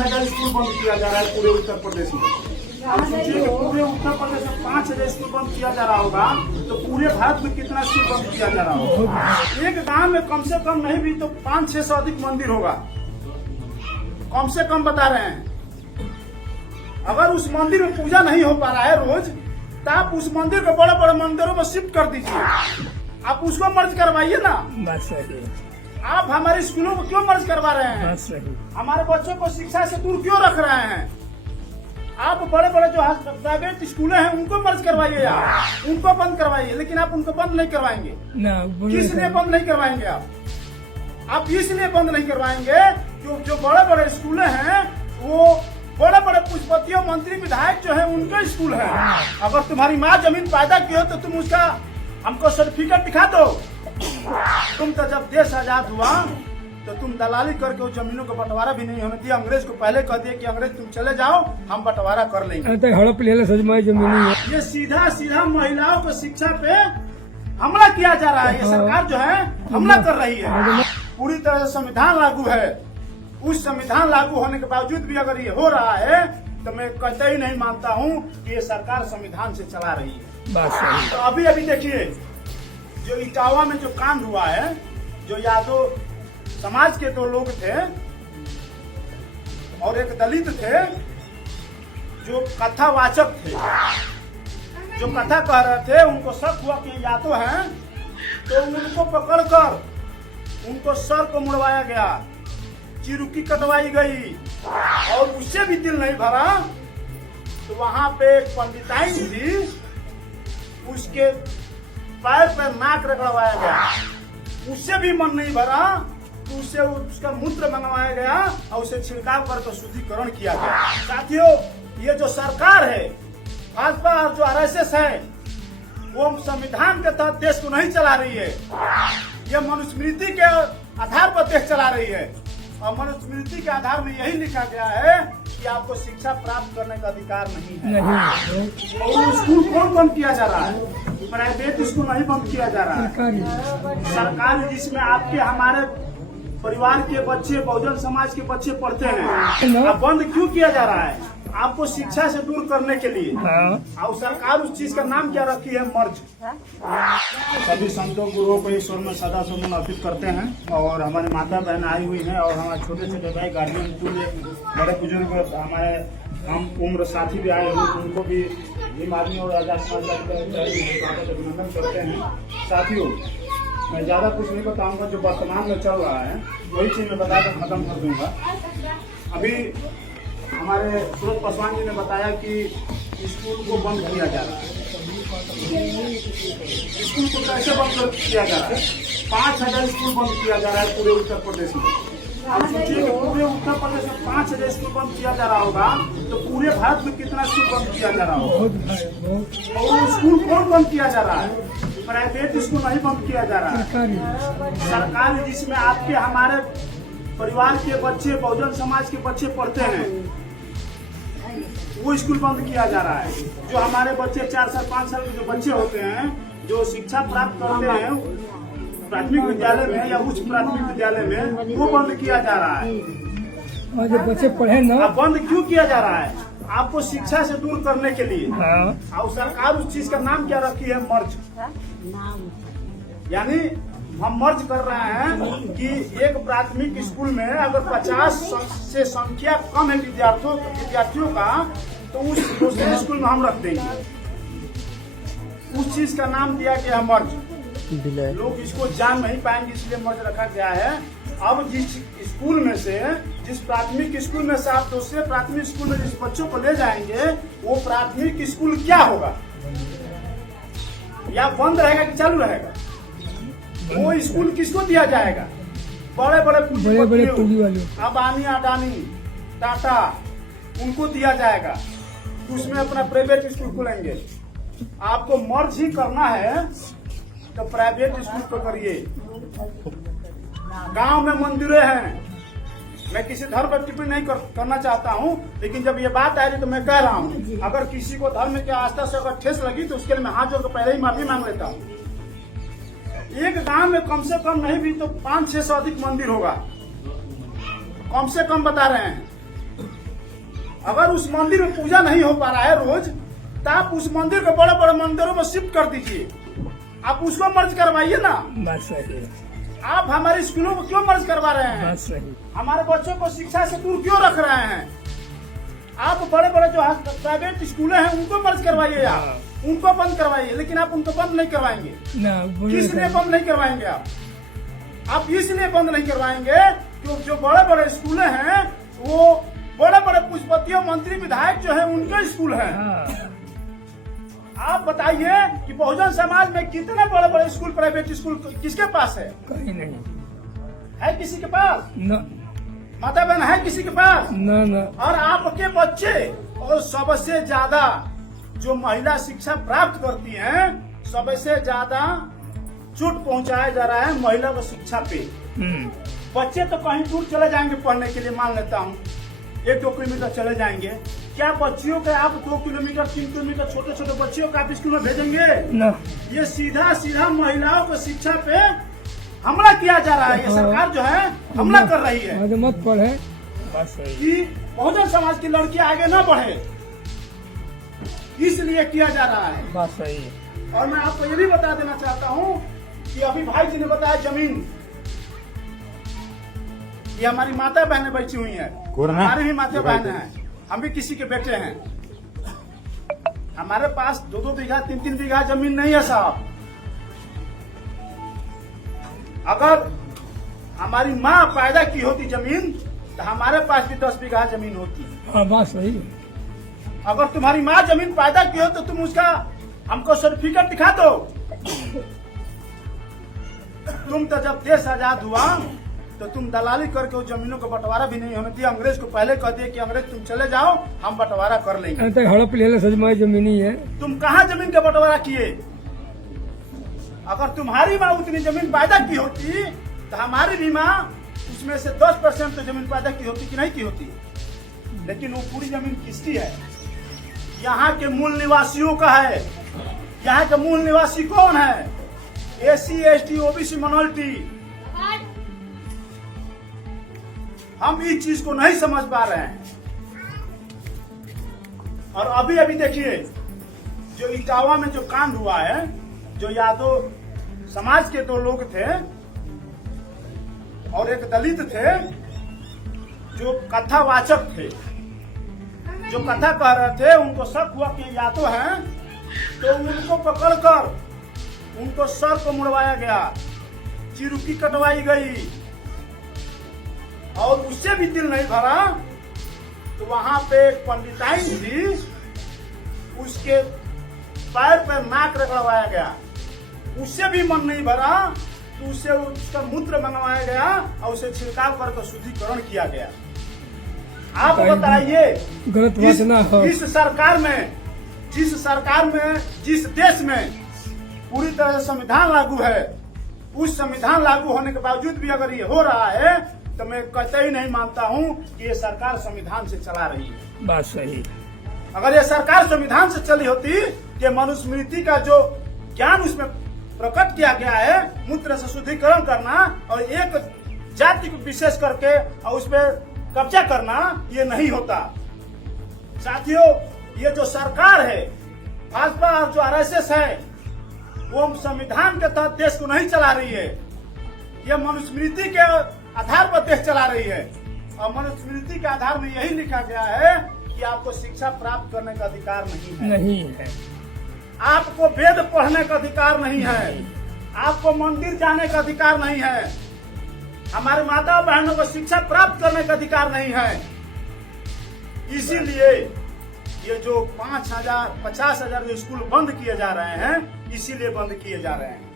5,000 school बंद किया जा रहा है पूरे उत्तर प्रदेश में। अब सोचिए कि पूरे उत्तर प्रदेश में 5,000 स्कूल बंद किया जा रहा होगा तो पूरे भारत में कितना स्कूल बंद किया जा रहा होगा। एक गांव में कम से कम नहीं भी तो 500 से अधिक मंदिर होगा, कम से कम बता रहे हैं। अगर उस मंदिर में पूजा नहीं हो पा रहा है रोज, तो आप उस मंदिर को बड़े बड़े मंदिरों में शिफ्ट कर दीजिए, आप उसको मर्ज करवाइए ना। बात सही। आप हमारे स्कूलों को क्यों मर्ज करवा रहे हैं? बात सही। हमारे बच्चों को शिक्षा से दूर क्यों रख रहे हैं? आप बड़े बड़े जो प्राइवेट स्कूल हैं उनको मर्ज करवाइए, आप उनको बंद करवाइए, लेकिन आप उनको बंद नहीं करवाएंगे। किस लिए बंद नहीं करवाएंगे? आप इसलिए बंद नहीं करवाएंगे क्योंकि जो बड़े बड़े स्कूल हैं वो बड़े बड़े पूंजीपतियों, मंत्री, विधायक जो है उनके स्कूल है। अगर तुम्हारी माँ जमीन पैदा की हो तो तुम उसका हमको सर्टिफिकेट दिखा दो। तुम तो जब देश आजाद हुआ तो तुम दलाली करके उस जमीनों का बंटवारा भी नहीं होने दिया। अंग्रेज को पहले कह दिया कि अंग्रेज तुम चले जाओ, हम बंटवारा कर लेंगे। हड़प ले जमीन। ये सीधा सीधा महिलाओं को शिक्षा पे हमला किया जा रहा है। ये सरकार जो है हमला कर रही है। पूरी तरह से संविधान लागू है। उस संविधान लागू होने के बावजूद भी अगर ये हो रहा है तो मैं कतई नहीं मानता हूँ कि ये सरकार संविधान से चला रही है। बात सही। तो अभी देखिए जो इटावा में जो कांड हुआ है, जो यादव समाज के 2 लोग थे और एक दलित थे जो कथावाचक थे, जो कथा कह रहे थे, उनको शक हुआ कि यादव हैं तो उनको पकड़कर उनको सर को मुड़वाया गया, चिरुकी कटवाई गई और उससे भी दिल नहीं भरा तो वहां पे एक पंडिताइन थी, उसके पैर पर नाक रगड़वाया गया, उससे भी मन नहीं भरा तो उससे उसका मूत्र मंगवाया गया और उसे छिड़काव करके शुद्धिकरण किया गया। साथियों, ये जो सरकार है भाजपा और जो आरएसएस है वो संविधान के तहत देश को नहीं चला रही है। ये मनुस्मृति के आधार पर देश चला रही है और मनुस्मृति के आधार में यही लिखा गया है कि आपको शिक्षा प्राप्त करने का अधिकार नहीं है। और स्कूल कौन बंद किया जा रहा है? प्राइवेट स्कूल नहीं बंद किया जा रहा है, सरकारी, जिसमें आपके हमारे परिवार के बच्चे, बहुजन समाज के बच्चे पढ़ते हैं। अब बंद क्यों किया जा रहा है? आपको शिक्षा से दूर करने के लिए। और सरकार उस चीज का नाम क्या रखी है? मर्ज। सभी संतों गुरुओं को ईश्वर में सदा सुमन अर्पित करते हैं और हमारे माता बहन आई हुई हैं और हमारे छोटे छोटे भाई, गार्जियन, बड़े बुजुर्ग, हमारे हम उम्र साथी भी आए हुए, उनको भी बीमारी और आजाद अभिनंदन करते हैं। साथियों, मैं ज्यादा कुछ नहीं बताऊंगा, जो वर्तमान में चल रहा है वही चीज मैं बताकर खत्म कर दूंगा। अभी हमारे सूरज पासवान जी ने बताया कि स्कूल को बंद किया जा रहा है। स्कूल को कैसे बंद किया जा रहा है? 5,000 स्कूल बंद किया जा रहा है पूरे उत्तर प्रदेश में। अब सोचिए कि पूरे उत्तर प्रदेश में 5,000 स्कूल बंद किया जा रहा होगा तो पूरे भारत में कितना स्कूल बंद किया जा रहा होगा। और स्कूल कौन बंद किया जा रहा है? प्राइवेट स्कूल नहीं बंद किया जा रहा है, सरकारी, जिसमें आपके हमारे परिवार के बच्चे, बहुजन समाज के बच्चे पढ़ते हैं, वो स्कूल बंद किया जा रहा है। जो हमारे बच्चे 4 साल 5 साल के जो बच्चे होते हैं, जो शिक्षा प्राप्त करते हैं प्राथमिक विद्यालय में या उच्च प्राथमिक विद्यालय में, वो बंद किया जा रहा है। और जो बच्चे पढ़े ना, बंद क्यों किया जा रहा है? आपको शिक्षा से दूर करने के लिए। और सरकार उस चीज का नाम क्या रखी है? मर्ज। यानी हम मर्ज कर रहे हैं कि एक प्राथमिक स्कूल में अगर 50 से संख्या कम है विद्यार्थियों का, तो उस दूसरे स्कूल में हम रख देंगे। उस चीज का नाम दिया गया मर्ज। लोग इसको जान नहीं पाएंगे, इसलिए मर्ज रखा गया है। अब जिस स्कूल में से, जिस प्राथमिक स्कूल में से आप दूसरे प्राथमिक स्कूल में जिस बच्चों को ले जाएंगे, वो प्राथमिक स्कूल क्या होगा? या बंद रहेगा कि चालू रहेगा? वो स्कूल किसको दिया जाएगा? बड़े बड़े पूंजी वाले, अबानी, अडानी, टाटा, उनको दिया जाएगा। उसमें अपना प्राइवेट स्कूल खोलेंगे। आपको मर्ज ही करना है तो प्राइवेट स्कूल को करिए। गांव में मंदिरें हैं, मैं किसी धर्म पर टिप्पणी नहीं करना चाहता हूं, लेकिन जब ये बात आ रही तो मैं कह रहा हूं, अगर किसी को धर्म की आस्था से अगर ठेस लगी तो उसके लिए मैं हाथ जोड़ के पहले ही माफी मांग लेता हूं। एक गांव में कम से कम नहीं भी तो 500 से अधिक मंदिर होगा, कम से कम बता रहे हैं। अगर उस मंदिर में पूजा नहीं हो पा रहा है रोज, तो आप उस मंदिर को बड़े बड़े मंदिरों में शिफ्ट कर दीजिए। आप उसको मर्ज करवाइए ना। बात सही है, आप हमारे स्कूलों को क्यों मर्ज करवा रहे हैं? बात सही। हमारे बच्चों को शिक्षा से दूर क्यों रख रहे हैं? आप बड़े बड़े जो प्राइवेट स्कूल हैं उनको मर्ज करवाइए, आप उनको बंद करवाइए, लेकिन आप उनको बंद नहीं करवाएंगे। ना किस लिए बंद नहीं करवाएंगे आप इसलिए बंद नहीं करवाएंगे क्योंकि जो बड़े बड़े स्कूल हैं वो बड़े बड़े पूजपतियों, मंत्री, विधायक जो है उनके स्कूल हैं। आप बताइए कि बहुजन समाज में कितने बड़े बड़े स्कूल, प्राइवेट स्कूल किसके पास है? कहीं नहीं है किसी के पास? न, माता बहन है किसी के पास? न। और आपके बच्चे, और सबसे ज्यादा जो महिला शिक्षा प्राप्त करती हैं, सबसे ज्यादा चोट पहुंचाया जा रहा है महिला को शिक्षा पे। बच्चे तो कहीं दूर चले जाएंगे पढ़ने के लिए, मान लेता हूँ 1-2 किलोमीटर चले जाएंगे। क्या बच्चियों के आप 2 किलोमीटर 3 किलोमीटर छोटे छोटे बच्चियों को आप स्कूल में भेजेंगे? न। ये सीधा सीधा महिलाओं को शिक्षा पे हमला किया जा रहा है। ये सरकार जो है हमला कर रही है आगे मत पढ़े। बात सही। कि बहुजन समाज की लड़कियां आगे न बढ़े, इसलिए किया जा रहा है। बात सही है। और मैं आपको ये भी बता देना चाहता हूँ कि अभी भाई जी ने बताया जमीन, ये हमारी माता बहनें बैठी हुई हैं, हमारी भी माता बहनें हैं, हम भी किसी के बेटे हैं। हमारे पास 2-2 बीघा 3-3 बीघा जमीन नहीं है साहब। अगर हमारी माँ पैदा की होती जमीन तो हमारे पास भी 10 बीघा जमीन होती। हाँ, बात सही है। अगर तुम्हारी माँ जमीन पैदा की हो तो तुम उसका हमको सर्टिफिकेट दिखा दो। तुम तो जब देश आजाद हुआ तो तुम दलाली करके उस जमीनों को बंटवारा भी नहीं होने दिया। अंग्रेज को पहले कह दिए कि अंग्रेज तुम चले जाओ, हम बंटवारा कर लेंगे। तक हड़प ले ले सजमाई जमीनी है। तुम कहाँ जमीन का बंटवारा किए? अगर तुम्हारी माँ उतनी जमीन पैदा की होती तो हमारी भी माँ उसमें से 10% तो जमीन पैदा की होती कि नहीं की होती। लेकिन वो पूरी जमीन किसकी है? यहाँ के मूल निवासियों का है। यहाँ के मूल निवासी कौन है? SC ST OBC minority. हम इस चीज को नहीं समझ पा रहे हैं। और अभी अभी देखिए जो इटावा में जो कांड हुआ है, जो यादव समाज के 2 लोग थे और एक दलित थे जो कथावाचक थे, जो कथा कह रहे थे, उनको शक हुआ कि यादव हैं, तो उनको पकड़कर उनको सर को मुड़वाया गया, चिरुकी कटवाई गई और उससे भी दिल नहीं भरा तो वहां पे एक पंडिताइन थी, उसके पैर पर नाक रगड़वाया गया, उससे भी मन नहीं भरा तो उससे उसका मूत्र मंगवाया गया और उसे छिड़काव करके शुद्धिकरण किया गया। आप बताइए इस सरकार में, जिस देश में पूरी तरह से संविधान लागू है, उस संविधान लागू होने के बावजूद भी अगर ये हो रहा है तो मैं कतई नहीं मानता हूँ कि ये सरकार संविधान से चला रही है। बात सही। अगर ये सरकार संविधान से चली होती कि मनुस्मृति का जो ज्ञान उसमें प्रकट किया गया है, मूत्र से शुद्धिकरण करना और एक जाति को विशेष करके और उस पर कब्जा करना, ये नहीं होता। साथियों, ये जो सरकार है भाजपा और जो RSS है, वो संविधान के तहत देश को नहीं चला रही है। ये मनुस्मृति के आधार पर देश चला रही है और मनुस्मृति के आधार में यही लिखा गया है कि आपको शिक्षा प्राप्त करने का अधिकार नहीं है। आपको वेद पढ़ने का अधिकार नहीं है, आपको मंदिर जाने का अधिकार नहीं है, हमारे माता बहनों को शिक्षा प्राप्त करने का अधिकार नहीं है। इसीलिए ये जो 5,000 50,000 स्कूल बंद किए जा रहे हैं, इसीलिए बंद किए जा रहे हैं।